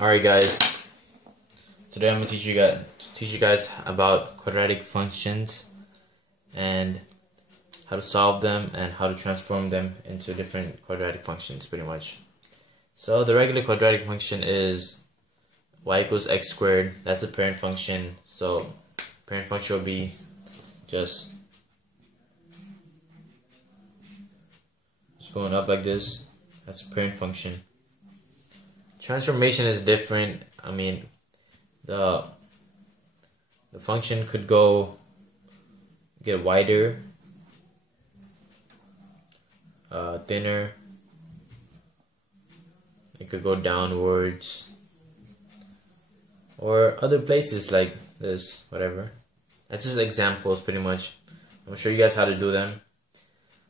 Alright guys, today I'm gonna teach you guys about quadratic functions and how to solve them and how to transform them into different quadratic functions pretty much. So the regular quadratic function is y equals x squared. That's the parent function. So parent function will be just going up like this. That's the parent function. Transformation is different. I mean, the function could get wider, thinner. It could go downwards, or other places like this, whatever. That's just examples, pretty much. I'm gonna show you guys how to do them.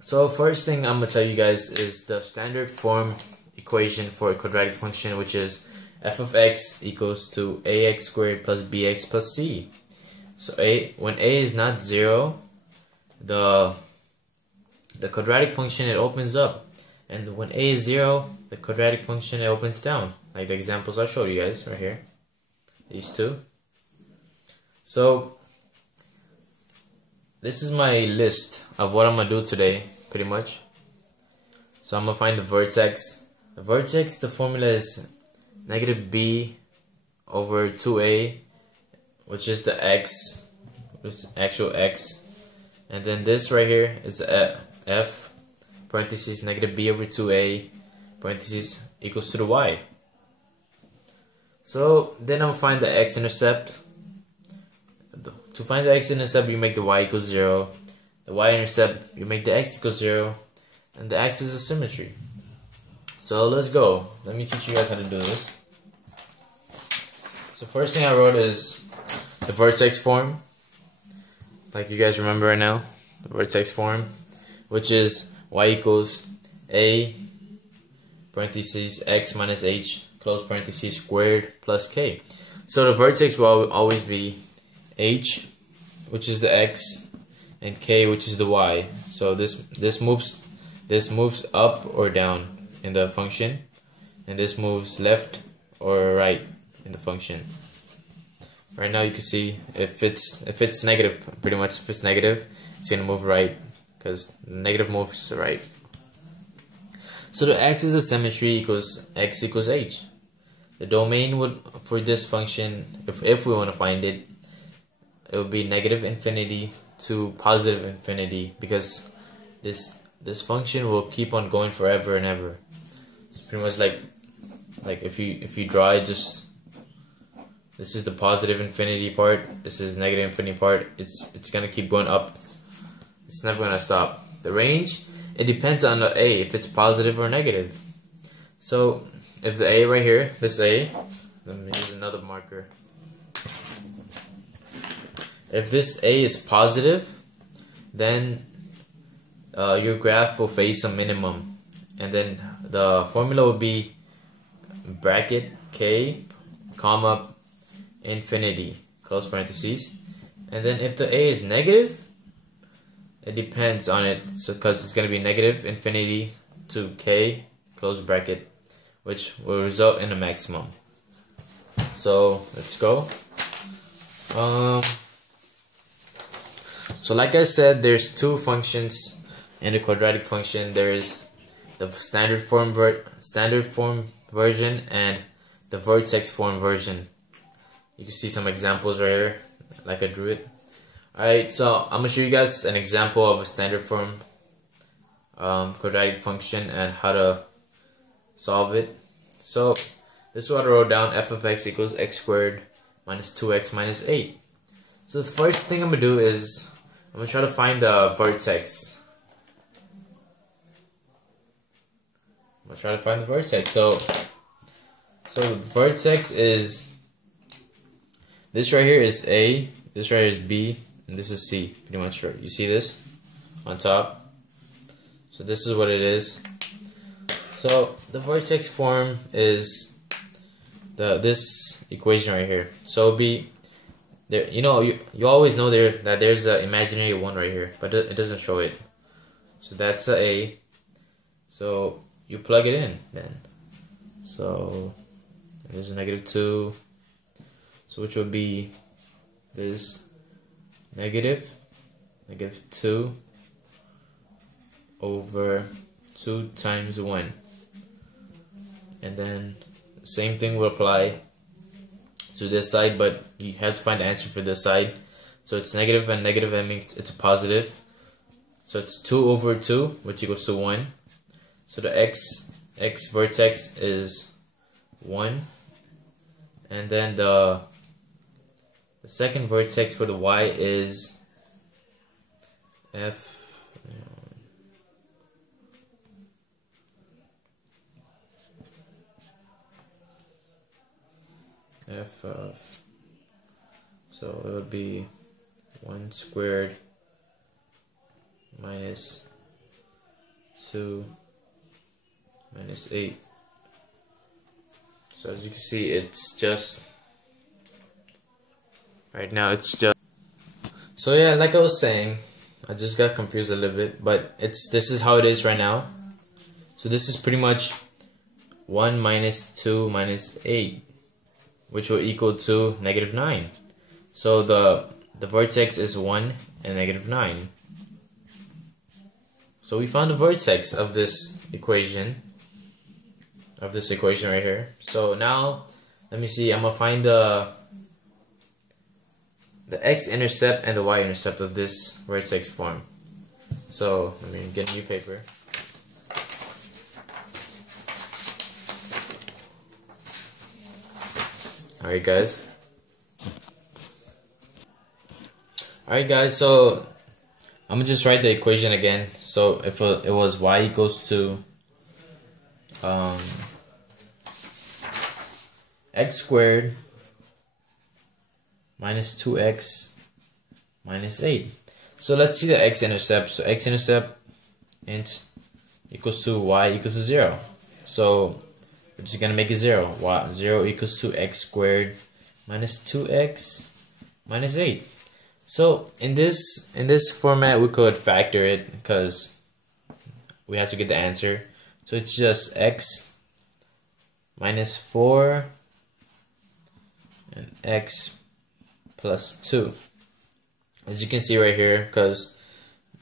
So first thing I'm gonna tell you guys is the standard form equation for a quadratic function, which is f of x equals to ax squared plus bx plus c. So when a is not 0, the quadratic function, it opens up, and when a is 0, the quadratic function, it opens down, like the examples I showed you guys right here, these two. So this is my list of what I'm gonna do today, pretty much. So I'm gonna find the vertex. The vertex, the formula is negative b over 2a, which is the x, which is actual x, and then this right here is f parentheses negative b over 2a parentheses equals to the y. So then I'll find the x-intercept. To find the x-intercept, you make the y equals 0. The y-intercept, you make the x equals 0, and the axis is symmetry. So let's go. Let me teach you guys how to do this. So first thing I wrote is the vertex form, like you guys remember right now, the vertex form, which is y equals a parentheses x minus h close parentheses squared plus k. So the vertex will always be h, which is the x, and k, which is the y. So this moves up or down in the function, and this moves left or right in the function. Right now you can see if it's negative, pretty much if it's negative, it's gonna move right, because negative moves to the right. So the axis of symmetry equals x equals h. The domain for this function, if we want to find it, it would be negative infinity to positive infinity, because this function will keep on going forever and ever. It's pretty much like if you draw it, just this is the positive infinity part, this is negative infinity part. It's gonna keep going up. It's never gonna stop. The range, it depends on the a, if it's positive or negative. So if the a right here, this a, let me use another marker. If this a is positive, then your graph will face a minimum, and then the formula will be bracket k comma infinity close parentheses. And then if the a is negative, it depends on it, so because it's going to be negative infinity to k close bracket, which will result in a maximum. So let's go. So like I said, there's two functions in the quadratic function. There is the standard form version and the vertex form version. You can see some examples right here, like I drew it. Alright, so I'm gonna show you guys an example of a standard form quadratic function and how to solve it. So this is what I wrote down: f of x equals x squared minus 2x minus 8. So the first thing I'm gonna do is I'm gonna try to find the vertex. So the vertex is this right here is A, this right here is B, and this is C, pretty much right. You see this on top? So this is what it is. So the vertex form is this equation right here. So it'll be there, you always know that there's an imaginary one right here, but it doesn't show it. So that's a. So you plug it in then. So there's a negative 2, so which will be this negative 2 over 2 times 1. And then same thing will apply to this side, but you have to find the answer for this side. So it's negative and negative, that means it's a positive. So it's 2 over 2, which equals to 1. So the x vertex is 1. And then the second vertex for the y is f of, so it would be 1 squared minus 2 minus 8. So as you can see, it's just right now it's just, so yeah, like I was saying, I just got confused a little bit, but this is how it is right now. So this is pretty much 1 minus 2 minus 8, which will equal to negative 9. So the vertex is 1 and negative 9. So we found the vertex of this equation right here. So now let me see, I'm gonna find the x-intercept and the y-intercept of this vertex form. So let me get a new paper. Alright guys, so I'm gonna just write the equation again. So if it was y equals to x squared minus 2x minus 8. So let's see the x-intercept. So x-intercept int equals to y equals to 0. So we're just gonna make it 0. Y 0 equals to x squared minus 2x minus 8. So in this format we could factor it because we have to get the answer. So it's just x minus 4 and x plus 2. As you can see right here, because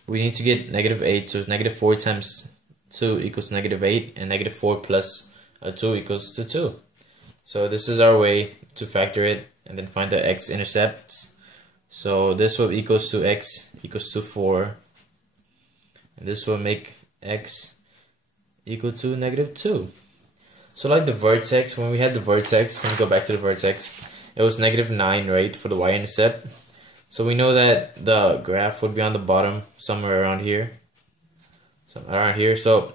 we need to get negative 8, so negative 4 times 2 equals negative 8, and negative 4 plus 2 equals to 2. So this is our way to factor it and then find the x-intercepts. So this will equals to x equals to 4, and this will make x equal to negative 2. So like the vertex, when we had the vertex, let me go back to the vertex, it was negative 9, right, for the y-intercept. So we know that the graph would be on the bottom, somewhere around here. So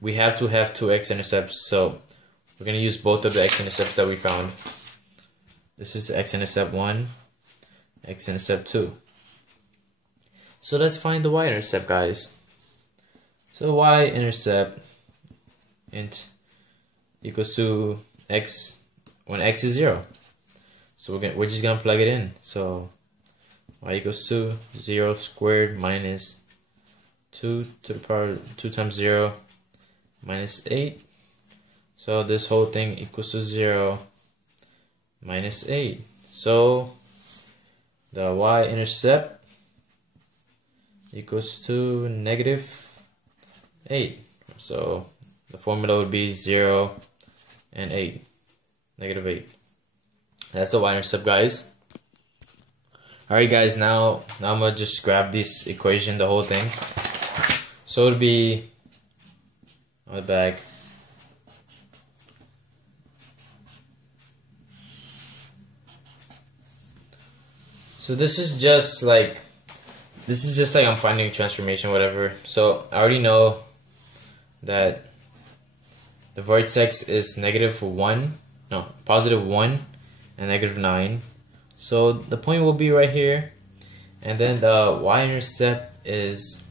we have to have two x-intercepts, so we're going to use both of the x-intercepts that we found. This is the x-intercept 1, x-intercept 2. So let's find the y-intercept, guys. So the y-intercept int equals to x when x is 0. So we're just gonna plug it in. So y equals to 0 squared minus 2 to the power 2 times 0 minus 8. So this whole thing equals to 0 minus 8. So the y-intercept equals to negative 8. So the formula would be 0 and 8. Negative 8. That's the y-intercept, guys. Alright guys, now I'm gonna just grab this equation, the whole thing. So it'll be on the back. So this is just like I'm finding transformation, whatever. So I already know that the vertex is positive 1 and negative 9. So the point will be right here, and then the y-intercept is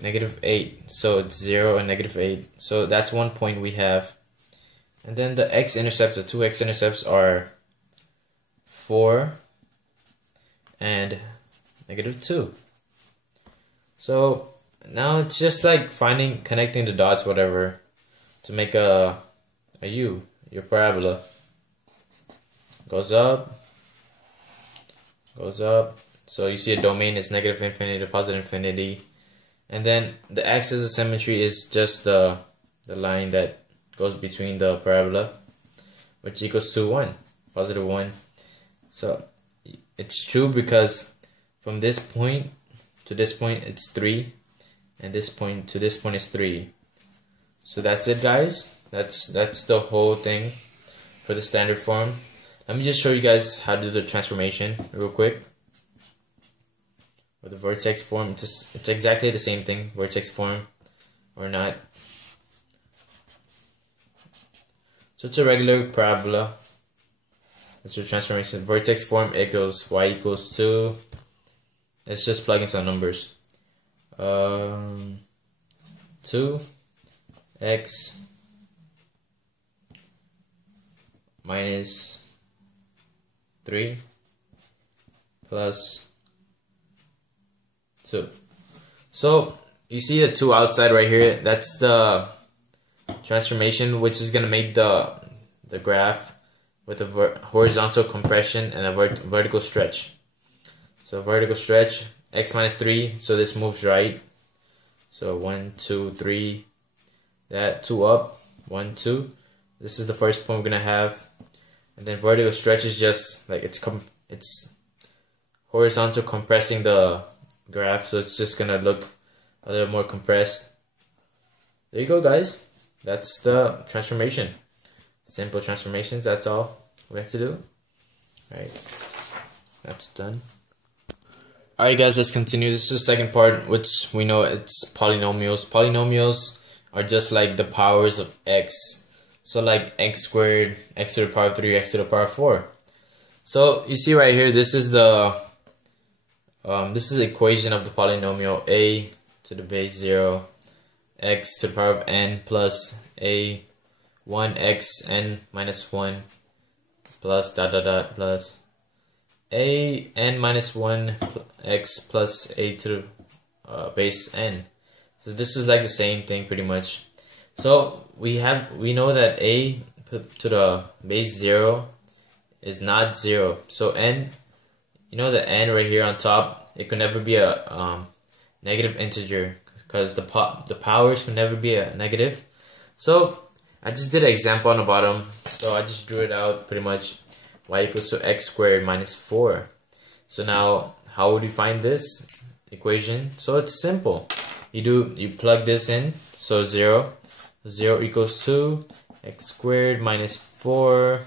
negative 8. So it's 0 and negative 8. So that's one point we have. And then the x-intercepts, the two x-intercepts are 4 and negative 2. So now it's just like connecting the dots, whatever, to make a u, your parabola. goes up, goes up. So you see a domain is negative infinity to positive infinity. And then the axis of symmetry is just the line that goes between the parabola, which equals to 1, positive 1. So it's true because from this point to this point it's 3, and this point to this point is 3. So that's it, guys. That's the whole thing for the standard form. Let me just show you guys how to do the transformation real quick. With the vertex form, it's exactly the same thing, vertex form or not. So it's a regular parabola. It's your transformation. Vertex form equals y equals 2. Let's just plug in some numbers. 2x minus 3 plus 2. So you see the 2 outside right here. That's the transformation, which is gonna make the graph with a horizontal compression and a vertical stretch. So vertical stretch, x minus 3. So this moves right. So 1, 2, 3. That 2 up, 1, 2. This is the first point we're gonna have, and then vertical stretch is just like it's horizontal compressing the graph, so it's just gonna look a little more compressed. There you go, guys. That's the transformation. Simple transformations. That's all we have to do. All right, that's done. All right, guys. Let's continue. This is the second part, which we know it's polynomials. Polynomials are just like the powers of x. So like x squared, x to the power of 3, x to the power of 4. So you see right here, this is the equation of the polynomial a to the base 0, x to the power of n plus a 1x n minus 1 plus dot dot dot plus a n minus 1 x plus a to the base n. So this is like the same thing pretty much. So we know that a to the base 0 is not 0. So n, you know the n right here on top, it could never be a negative integer because the powers could never be a negative. So I just did an example on the bottom. So I just drew it out pretty much. Y equals to x squared minus 4. So now how would you find this equation? So it's simple. You plug this in. So 0 equals to x squared minus 4.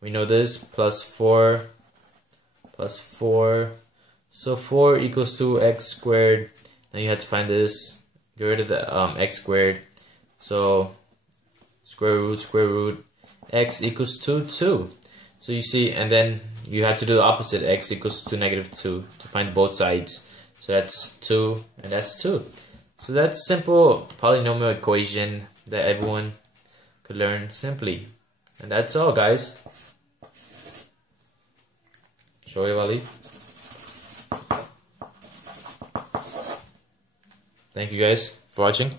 We know this, plus 4 plus 4. So 4 equals to x squared. Now you have to find this. Get rid of the x squared. So square root x equals to 2. So you see, and then you have to do the opposite, x equals to negative 2 to find both sides. So that's 2 and that's 2. So that's simple polynomial equation that everyone could learn simply. And that's all, guys. Shoaib Ali. Thank you guys for watching.